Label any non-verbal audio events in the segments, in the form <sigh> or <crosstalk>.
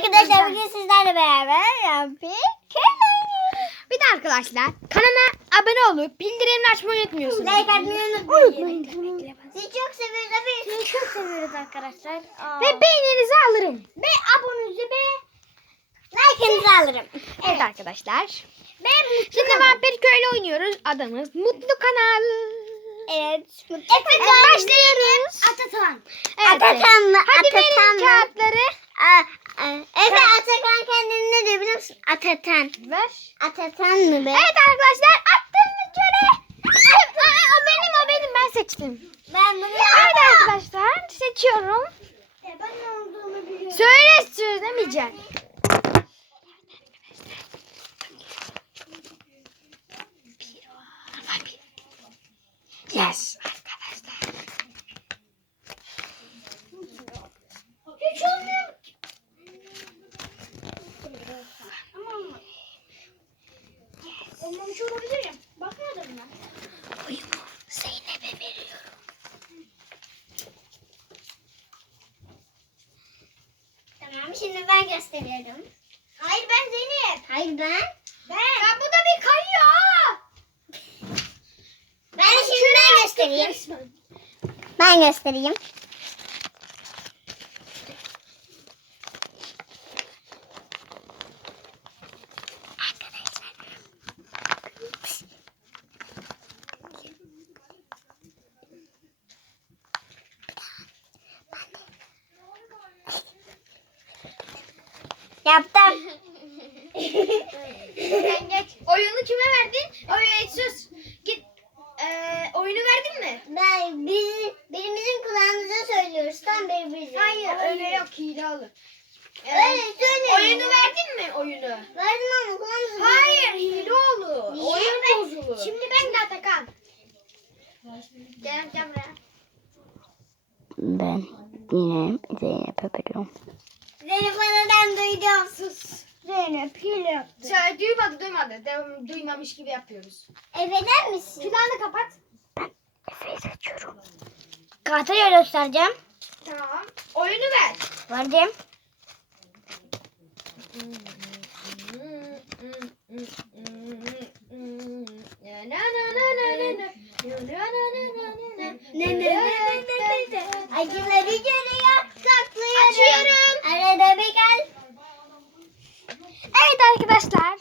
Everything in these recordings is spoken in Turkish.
Arkadaşlar bugün sizlerle beraber Rampik Bir de arkadaşlar kanala abone olup bildirimleri açmayı unutmuyorsunuz. Like atmayı unutmayın. Sizi çok seviyoruz. Sizi çok seviyoruz arkadaşlar. Aa. Ve beğeninizi alırım. Ve abonenizi ve like'ınızı alırım. Evet arkadaşlar. Ben Şimdi vampir köylü oynuyoruz. Adamız Mutlu Kanal. Evet. Mutlu Evet, başlıyoruz. Atatan. Evet. Atakan mı? Hadi Atatan verin kağıtları. Efe Atakan kendini ne diyor biliyor musun? Atatan. Ver. Atatan mı be? Evet arkadaşlar attığınız göre. Aa, o benim o benim ben seçtim. Ben bunu Evet arkadaşlar seçiyorum. Ben ne olduğunu biliyorum. Söyle söylemeyeceğim. Yes arkadaşlar. Hiç olmuyor. Ama olmamış olabilirim. Bakmadım ben. Oyumu Zeynep'e veriyorum. Tamam gösteriyorum. Hayır ben Zeynep. Hayır ben. Ben. Ya bu da bir kayıyor. Ben şimdi ben göstereyim. Ben göstereyim. Yaptım. Sen geç. Oyunu kime verdin? Oyun sus. Git. Ee, oyunu verdin mi? Ben biz birimizin kulağımıza söylüyoruz. Tam birbirimizin. Hayır öyle yok hile olur. Ee, Öyle söyle. Oyunu verdin mi oyunu? Verdim ama kulağımıza. Hayır hile olur. Niye? Oyun bozulur. Şimdi ben de Atakan. Gel gel buraya. Ben yine Zeynep'e veriyorum. Zeynep anadan duydum. Sus. Zeynep hile yaptı. Söyle duymadı duymadı. Devam, duymamış gibi yapıyoruz. Eve misin? Silahını kapat. Efe'yi seçiyorum. Kartayı göstereceğim. Tamam. Oyunu ver. Verdim. Ne ne ne ne ne ne. Acıları görüyor, saklıyorum. Açıyorum. Arada bir gel. Evet arkadaşlar.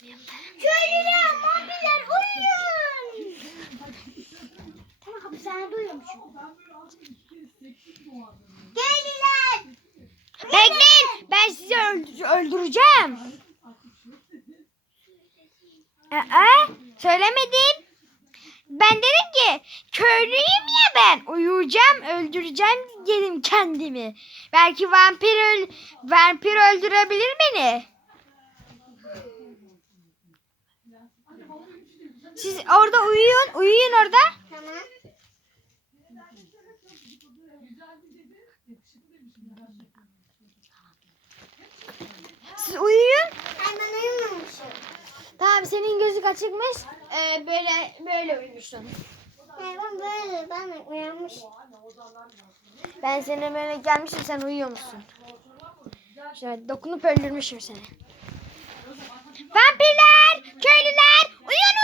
Köylüler, mobiler uyuyun. Tamam hapishane duyuyormuşum. Köylüler. Bekleyin. Ben sizi öldü- öldüreceğim. Aa, söylemedim. Ben dedim ki köylüyüm ya ben. Uyuyacağım, öldüreceğim dedim kendimi. Belki vampir öl vampir öldürebilir beni. Siz orada uyuyun, uyuyun orada. Tamam. Siz uyuyun. Ay ben uyumamışım. Tamam senin gözük açıkmış. Ee, böyle böyle uyumuşsun. Ay ben böyle, ben uyanmışım. Ben seninle böyle gelmişim sen uyuyor musun? Şöyle dokunup öldürmüşüm seni. Vampirler, köylüler uyanın.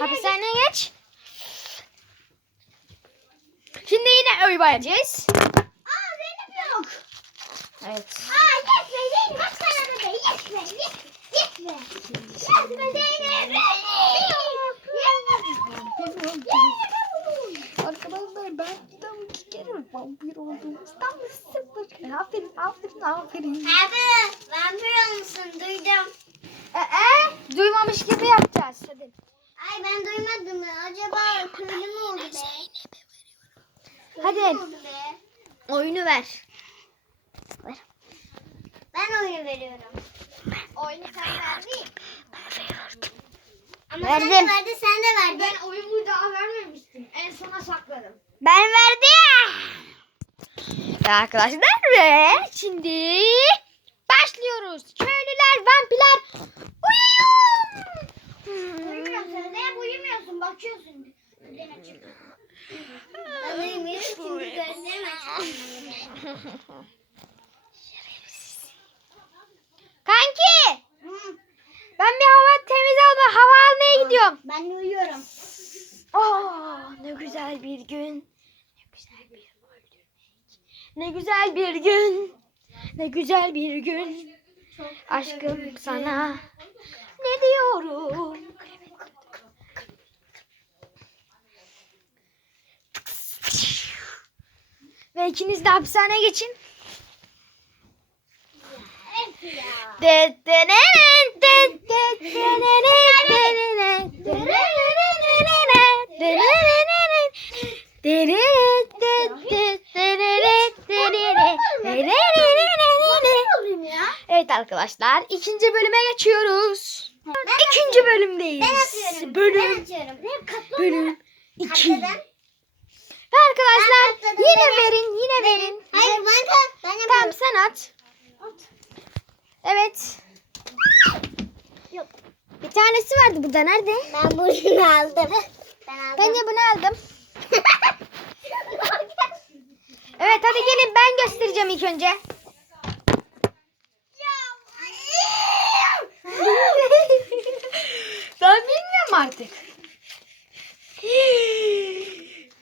Hapishaneye geç. Şimdi yine uyuyacağız. Aa Zeynep yok. Evet. Aa yetme Zeynep. Hapishanede de yetme, yetme, yetme. Yetme Zeynep. Arkadaşlar ben bir daha iki kere vampir olduğumuzdan sıfır. Aferin, aferin, aferin. Abi vampir olmuşsun duydum. Ee, duymamış gibi yapacağız. Hadi. Ay ben duymadım. Acaba köylü mü oldu be? Hadi. Oyunu ver. Ben oyunu veriyorum. Oyunu sen verdin. Ama Verdim. sen de verdin, sen de verdin. Ben oyunu daha vermemiştim. En sona sakladım. Ben verdim. Ve arkadaşlar ve şimdi başlıyoruz. Köylüler, vampirler uyuyun. Uyumuyorsun. Sen de hep benim hiç kimi. Kanki! Hı. Ben bir hava temiz alma, hava almaya gidiyorum. Ben uyuyorum. Oh, ne güzel bir gün. Ne güzel bir gün. ne güzel bir gün. Ne güzel bir gün. Aşkım sana ne diyorum? Ne ne ne olayım ya. Evet arkadaşlar ikinci bölüme geçiyoruz. İkinci bölümdeyiz. Ben atıyorum. Ben Bölüm atıyorum. Benim katlam bölüm 2. Katladım. Ve arkadaşlar Ben yine benim. verin yine verin. Hayır ben kat. Ben Tamam sen at. Evet. Yok. Bir tanesi vardı burada nerede? Ben bunu aldım. Ben aldım. Ben de bunu aldım. <laughs> Evet hadi gelin ben göstereceğim ilk önce. ben bilmiyorum artık.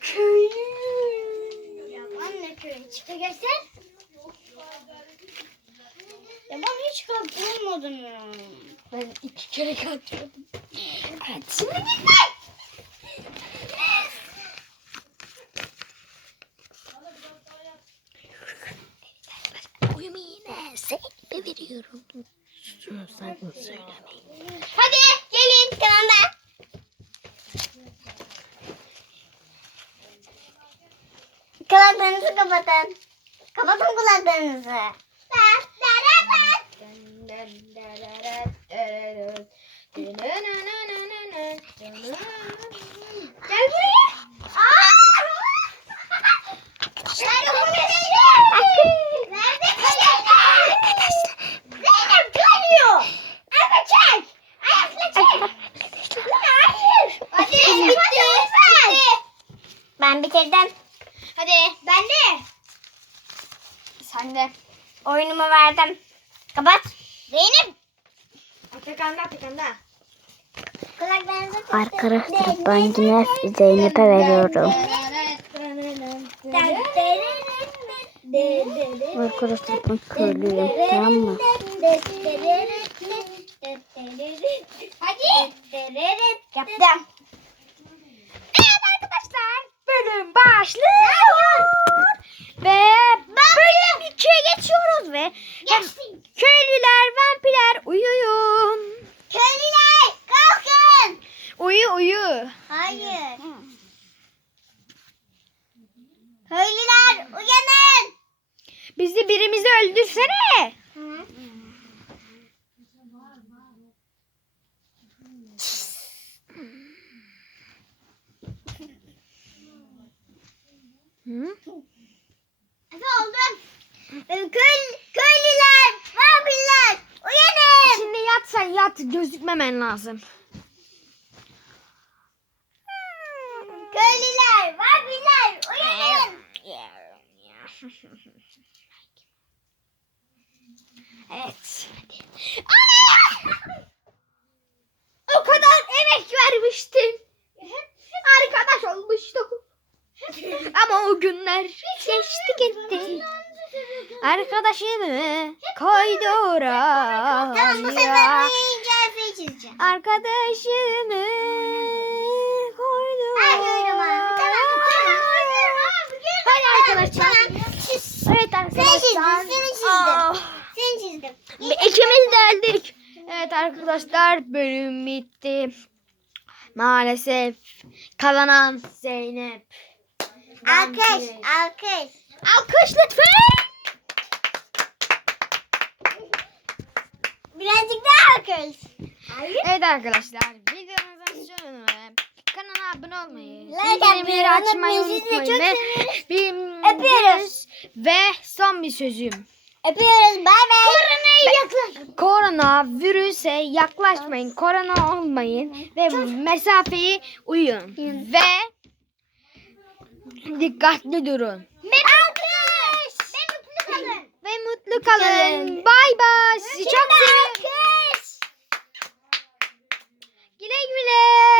Köylü. Ya anne köy çıktı göster. Ya ben hiç kaptırmadım ya. Ben iki kere kalkıyordum. Evet şimdi Oyumu yine seni veriyorum. Sus sakın söylemeyin. Hadi gelin ben. Kulaklarınızı kapatın. Kapatın kulaklarınızı. Gel buraya. Nerede <laughs> kalıyor? Nerede kalıyor? Zeynep kalıyor. Ama çek. Ayakla çek. Hayır. Hadi bitti. Ben bitirdim. Hadi. Ben de. Sen de. Oyunumu verdim. Kapat. Zeynep. Atakan'da Atakan'da. Kulaklarınızı Arkadaşlar ben yine Zeynep'e veriyorum. Arkadaşlar ben köylüyüm tamam mı? Hadi. Yaptım. Evet arkadaşlar bölüm başlıyor. Ve bölüm 2'ye geçiyoruz ve hem Geçsin. köylüler, vampirler uyuyun. Köylüler kalkın. Uyu uyu. Hayır. Köylüler uyanın. Bizi birimizi öldürsene. Hı? Ne oldu? Köy, köylüler, vampirler uyanın. Şimdi yat sen yat gözükmemen lazım. Köylüler, vampirler uyanın. Evet. O kadar emek vermiştin. Arkadaş olmuştuk. Ama o günler geçti gitti. Arkadaşımı koydu oraya. Tamam bu sefer. Arkadaşımı koydu Hadi oynama. Tamam, tamam. Hadi arkadaşlar. Tamam. Çiz. Evet Sen çizdin, arkadaşlar. seni çizdim. Aa, Seni çizdim. İkimiz de öldük. Evet arkadaşlar bölüm bitti. Maalesef kazanan Zeynep. Alkış, alkış. Alkış lütfen. Birazcık daha alkış. Evet arkadaşlar videomuzun sonuna kanala abone olmayı, Like bildirimleri açmayı unutmayın. Bir- Öpüyoruz. Ve son bir sözüm. Öpüyoruz. Bay bay. Korona virüse yaklaşmayın. Korona olmayın ve mesafeyi uyun ve dikkatli durun. Ve mutlu kalın. Ve mutlu kalın. Bay bay. Sizi çok seviyorum. Güle güle.